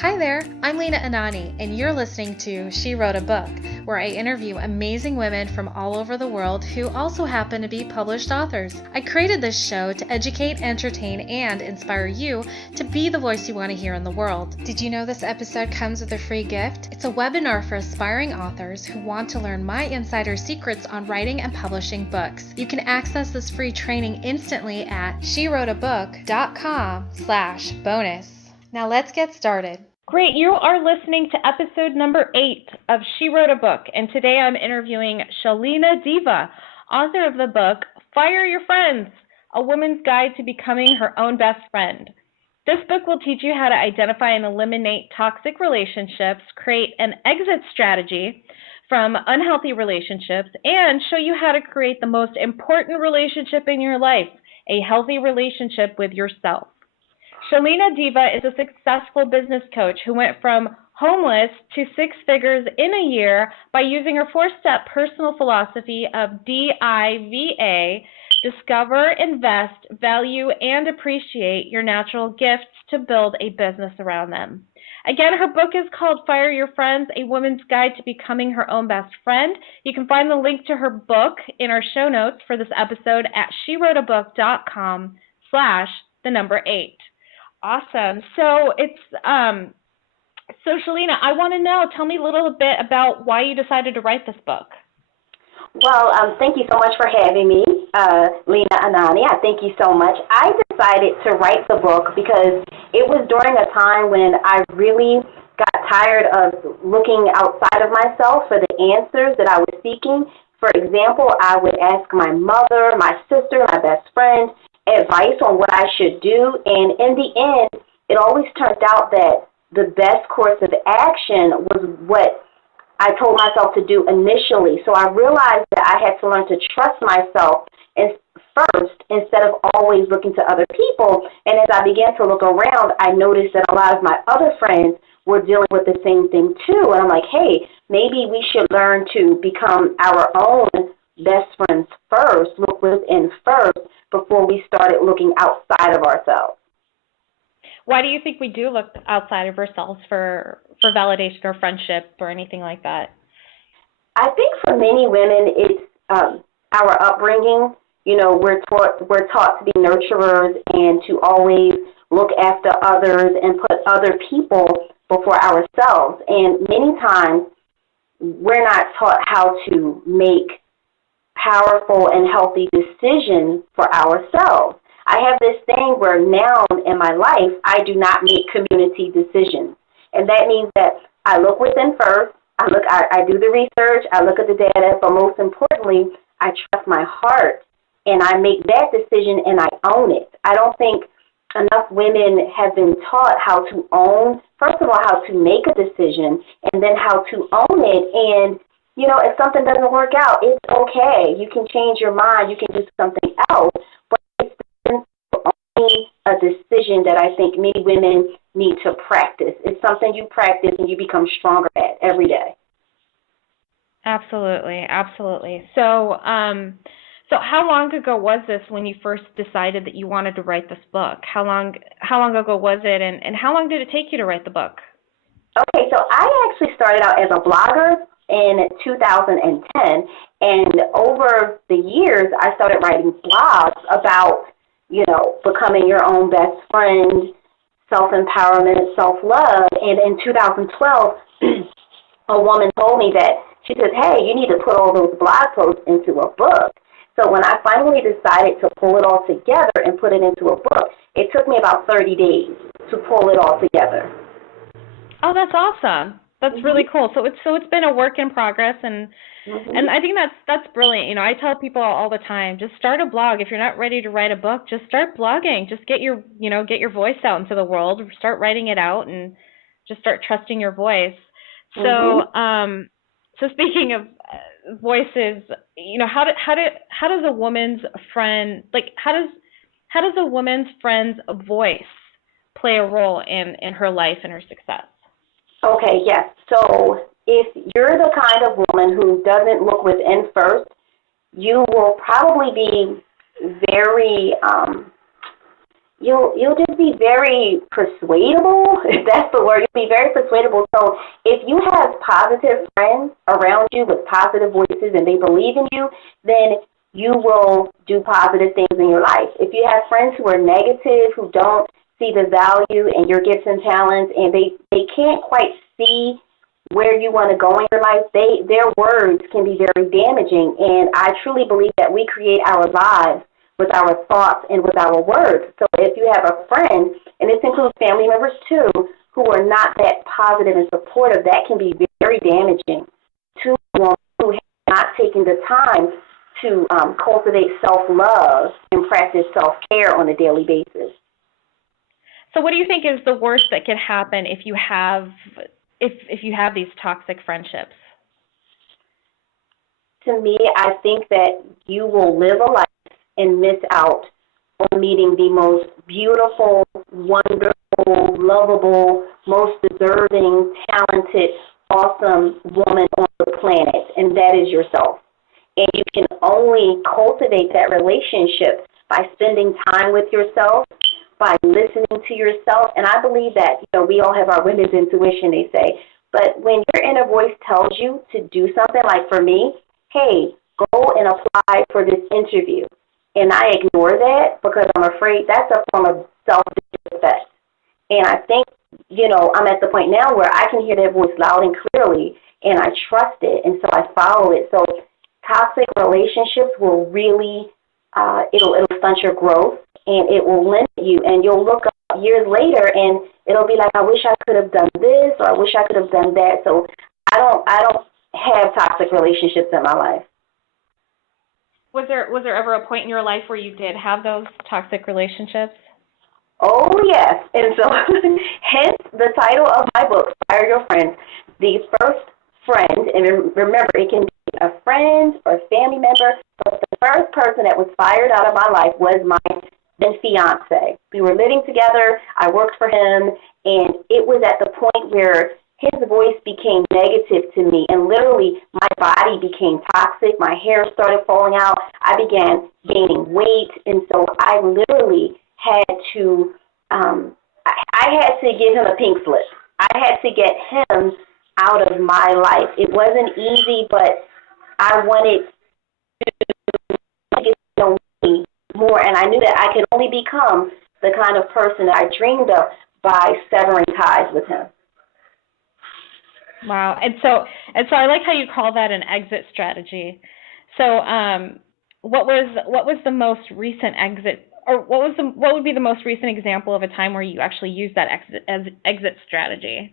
Hi there, I'm Lena Anani, and you're listening to She Wrote a Book, where I interview amazing women from all over the world who also happen to be published authors. I created this show to educate, entertain, and inspire you to be the voice you want to hear in the world. Did you know this episode comes with a free gift? It's a webinar for aspiring authors who want to learn my insider secrets on writing and publishing books. You can access this free training instantly at SheWroteABook.com/bonus. Now let's get started. Great, you are listening to episode number 8 of She Wrote a Book, and today I'm interviewing Shalena DIVA, author of the book, Fire Your Friends, A Woman's Guide to Becoming Her Own Best Friend. This book will teach you how to identify and eliminate toxic relationships, create an exit strategy from unhealthy relationships, and show you how to create the most important relationship in your life, a healthy relationship with yourself. Shalena DIVA is a successful business coach who went from homeless to 6 figures in a year by using her 4-step personal philosophy of DIVA, discover, invest, value, and appreciate your natural gifts to build a business around them. Again, her book is called Fire Your Friends, A Woman's Guide to Becoming Her Own Best Friend. You can find the link to her book in our show notes for this episode at SheWroteABook.com/8. Awesome. So Shalena, I want to know, tell me a little bit about why you decided to write this book. Well, thank you so much for having me, Lena Anani. I thank you so much. I decided to write the book because it was during a time when I really got tired of looking outside of myself for the answers that I was seeking. For example, I would ask my mother, my sister, my best friend, advice on what I should do, and in the end, it always turned out that the best course of action was what I told myself to do initially. So I realized that I had to learn to trust myself first instead of always looking to other people. And as I began to look around, I noticed that a lot of my other friends were dealing with the same thing too. And I'm like, hey, maybe we should learn to become our own best friends first, look within first, before we started looking outside of ourselves. Why do you think we do look outside of ourselves for validation or friendship or anything like that? I think for many women, it's our upbringing. You know, we're taught to be nurturers and to always look after others and put other people before ourselves. And many times, we're not taught how to make powerful and healthy decisions for ourselves. I have this thing where now in my life, I do not make community decisions. And that means that I look within first, I do the research, I look at the data, but most importantly, I trust my heart and I make that decision and I own it. I don't think enough women have been taught how to own, first of all, how to make a decision and then how to own it. And you know, if something doesn't work out, it's okay. You can change your mind. You can do something else. But it's only a decision that I think many women need to practice. It's something you practice and you become stronger at every day. Absolutely, absolutely. So how long ago was this when you first decided that you wanted to write this book? How long ago was it, and how long did it take you to write the book? Okay, so I actually started out as a blogger in 2010, and over the years, I started writing blogs about, you know, becoming your own best friend, self-empowerment, self-love, and in 2012, a woman told me that, she says, hey, you need to put all those blog posts into a book. So when I finally decided to pull it all together and put it into a book, it took me about 30 days to pull it all together. Oh, that's awesome. That's really cool. So it's been a work in progress, and I think that's brilliant. You know, I tell people all the time, just start a blog. If you're not ready to write a book, just start blogging. Just get your voice out into the world. Start writing it out, and just start trusting your voice. So speaking of voices, you know, how does a woman's friend, like how does a woman's friend's voice play a role in her life and her success? Okay, yes. So if you're the kind of woman who doesn't look within first, you will probably be very you'll just be very persuadable, if that's the word. You'll be very persuadable. So if you have positive friends around you with positive voices and they believe in you, then you will do positive things in your life. If you have friends who are negative, who don't see the value in your gifts and talents, and they can't quite see where you want to go in your life, their words can be very damaging. And I truly believe that we create our lives with our thoughts and with our words. So if you have a friend, and this includes family members too, who are not that positive and supportive, that can be very damaging to one who has not taken the time to cultivate self-love and practice self-care on a daily basis. So what do you think is the worst that could happen if you have these toxic friendships? To me, I think that you will live a life and miss out on meeting the most beautiful, wonderful, lovable, most deserving, talented, awesome woman on the planet, and that is yourself. And you can only cultivate that relationship by spending time with yourself, by listening to yourself. And I believe that, we all have our women's intuition, they say. But when your inner voice tells you to do something, like for me, hey, go and apply for this interview, and I ignore that because I'm afraid that's a form of self-disrespect. And I think, I'm at the point now where I can hear that voice loud and clearly, and I trust it, and so I follow it. So toxic relationships will really, it'll stunt your growth, and it will limit you, and you'll look up years later, and it'll be like, I wish I could have done this, or I wish I could have done that. So I don't have toxic relationships in my life. Was there ever a point in your life where you did have those toxic relationships? Oh, yes. And so hence the title of my book, Fire Your Friends. The first friend, and remember, it can be a friend or a family member, but the first person that was fired out of my life was my then fiance. We were living together. I worked for him, and it was at the point where his voice became negative to me, and literally my body became toxic. My hair started falling out. I began gaining weight, and so I literally had to, I had to give him a pink slip. I had to get him out of my life. It wasn't easy, but I wanted to get to know me more, and I knew that I could only become the kind of person that I dreamed of by severing ties with him. Wow. And so I like how you call that an exit strategy. So what was the most recent exit, or what would be the most recent example of a time where you actually used that exit strategy?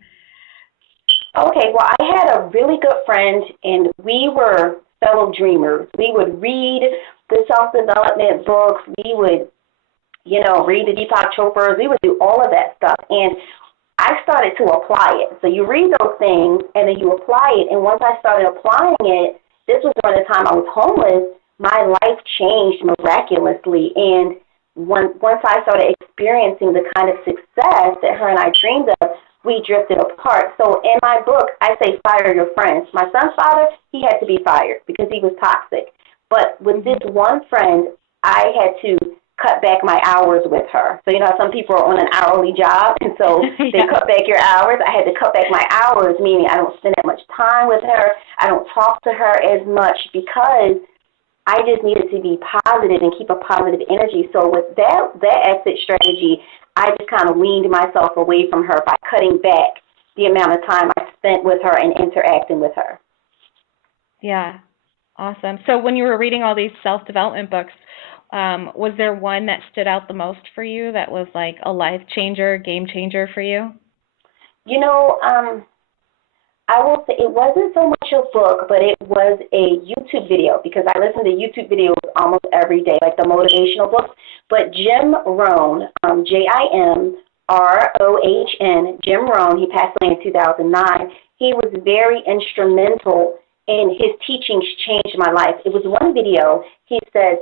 Okay, well, I had a really good friend, and we were fellow dreamers. We would read the self-development books. We would, read the Deepak Chopras. We would do all of that stuff, and I started to apply it. So you read those things, and then you apply it. And once I started applying it, this was during the time I was homeless, my life changed miraculously. And once I started experiencing the kind of success that her and I dreamed of, we drifted apart. So in my book, I say fire your friends. My son's father, he had to be fired because he was toxic. But with this one friend, I had to cut back my hours with her. So, some people are on an hourly job, and so they cut back your hours. I had to cut back my hours, meaning I don't spend that much time with her. I don't talk to her as much because I just needed to be positive and keep a positive energy. So with that exit strategy, I just kind of weaned myself away from her by cutting back the amount of time I spent with her and interacting with her. Yeah, awesome. So when you were reading all these self-development books, was there one that stood out the most for you that was like a life changer, game changer for you? I will say it wasn't so much a book, but it was a YouTube video, because I listen to YouTube videos almost every day, like the motivational books. But Jim Rohn, Jimrohn, Jim Rohn, he passed away in 2009. He was very instrumental, and his teachings changed my life. It was one video. He says,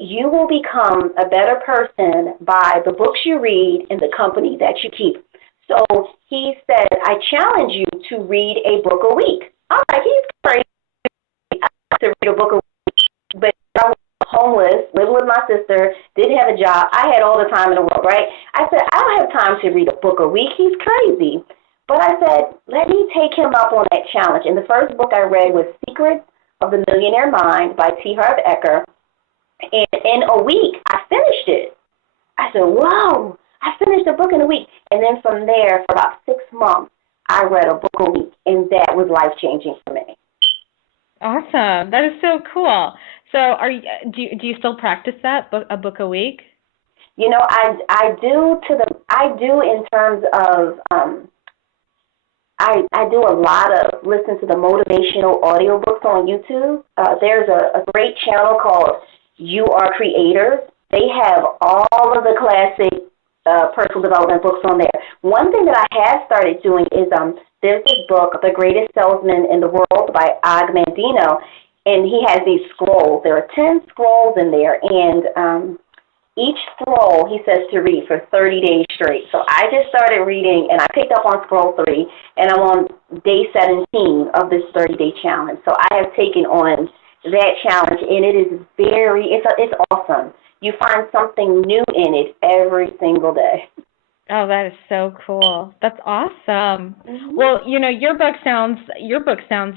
you will become a better person by the books you read and the company that you keep. So he said, I challenge you to read a book a week. I'm like, he's crazy to read a book a week, but I want homeless, living with my sister, didn't have a job. I had all the time in the world, right? I said, I don't have time to read a book a week. He's crazy. But I said, let me take him up on that challenge. And the first book I read was Secrets of the Millionaire Mind by T. Harv Eker. And in a week, I finished it. I said, whoa, I finished a book in a week. And then from there, for about 6 months, I read a book a week, and that was life-changing for me. Awesome. That is so cool. So do you still practice that, a book a week? You know, I do in terms of I do a lot of listen to the motivational audiobooks on YouTube. There's a great channel called You Are Creators. They have all of the classic personal development books on there. One thing that I have started doing is there's this book, The Greatest Salesman in the World by Og Mandino, and he has these scrolls. There are 10 scrolls in there, and each scroll he says to read for 30 days straight. So I just started reading, and I picked up on scroll 3, and I'm on day 17 of this 30-day challenge. So I have taken on that challenge, and it is it's awesome. You find something new in it every single day. Oh, that is so cool. That's awesome. Mm-hmm. Well, you know, your book sounds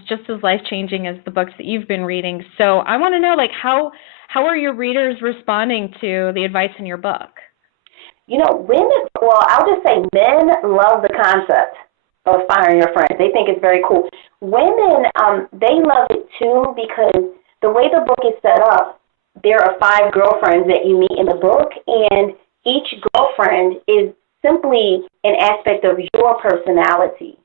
just as life-chinging as the books that you've been reading. So I want to know, like, how are your readers responding to the advice in your book? You know, I'll just say men love the concept of firing your friends. They think it's very cool. Women, they love it too, because the way the book is set up, there are 5 girlfriends that you meet in the book, and each girlfriend is simply an aspect of your personality.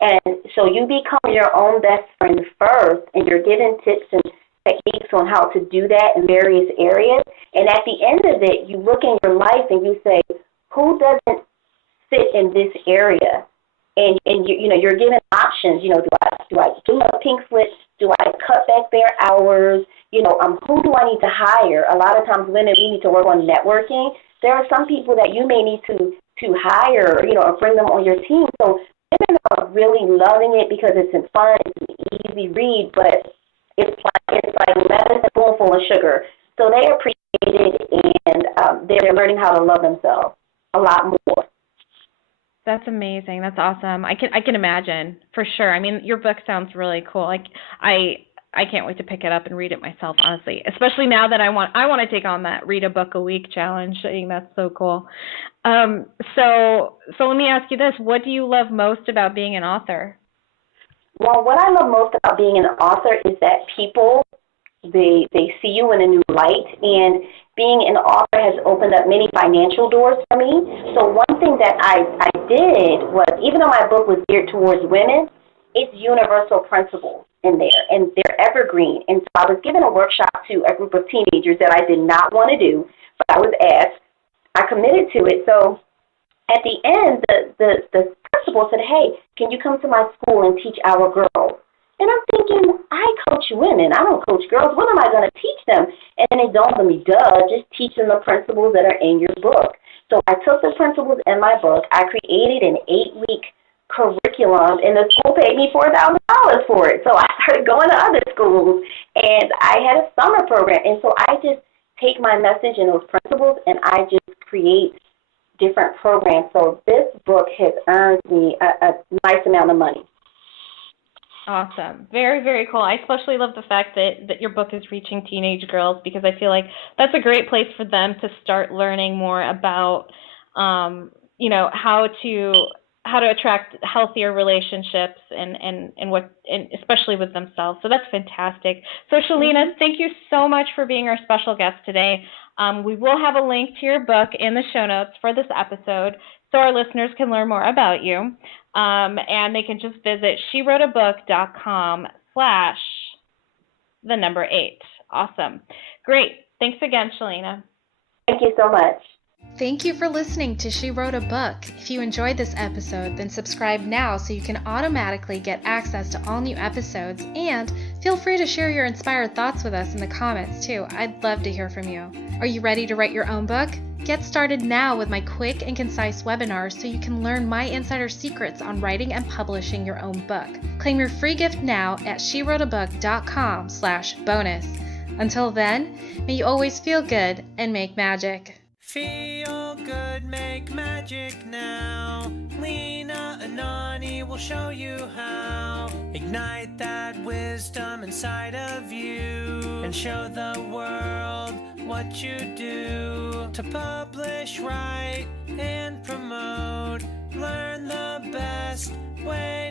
And so you become your own best friend first, and you're given tips and techniques on how to do that in various areas. And at the end of it, you look in your life and you say, who doesn't fit in this area? And you're given options. You know, do I do a pink slip? Do I cut back their hours? You know, who do I need to hire? A lot of times women, we need to work on networking. There are some people that you may need to hire, you know, or bring them on your team. So women are really loving it because it's fun, it's an easy read, but it's like medicine full of sugar. So they appreciate it, and they're learning how to love themselves a lot more. That's amazing. That's awesome. I can imagine, for sure. I mean, your book sounds really cool. Like, I can't wait to pick it up and read it myself, honestly. Especially now that I want to take on that read a book a week challenge. I think that's so cool. So let me ask you this: what do you love most about being an author? Well, what I love most about being an author is that people they see you in a new light, and being an author has opened up many financial doors for me. So one thing that I did was, even though my book was geared towards women, it's universal principles in there, and they're evergreen. And so I was given a workshop to a group of teenagers that I did not want to do, but I was asked. I committed to it. So at the end, the principal said, hey, can you come to my school and teach our girls? And I'm thinking, I coach women. I don't coach girls. What am I going to teach them? And then it dawned on me, just teach them the principles that are in your book. So I took the principles in my book. I created an 8-week curriculum, and the school paid me $4,000 for it. So I started going to other schools, and I had a summer program. And so I just take my message and those principles, and I just create different programs. So this book has earned me a nice amount of money. Awesome. Very, very cool. I especially love the fact that your book is reaching teenage girls, because I feel like that's a great place for them to start learning more about, how to attract healthier relationships and especially with themselves. So that's fantastic. So Shalena, thank you so much for being our special guest today. We will have a link to your book in the show notes for this episode, so our listeners can learn more about you. And they can just visit SheWroteABook.com/8. Awesome. Great. Thanks again, Shalena. Thank you so much. Thank you for listening to She Wrote a Book. If you enjoyed this episode, then subscribe now so you can automatically get access to all new episodes, and feel free to share your inspired thoughts with us in the comments too. I'd love to hear from you. Are you ready to write your own book? Get started now with my quick and concise webinars so you can learn my insider secrets on writing and publishing your own book. Claim your free gift now at SheWroteABook.com/bonus. Until then, may you always feel good and make magic. Feel good, make magic now. Lena and Anani will show you how. Ignite that wisdom inside of you and show the world what you do. To publish, write, and promote, learn the best way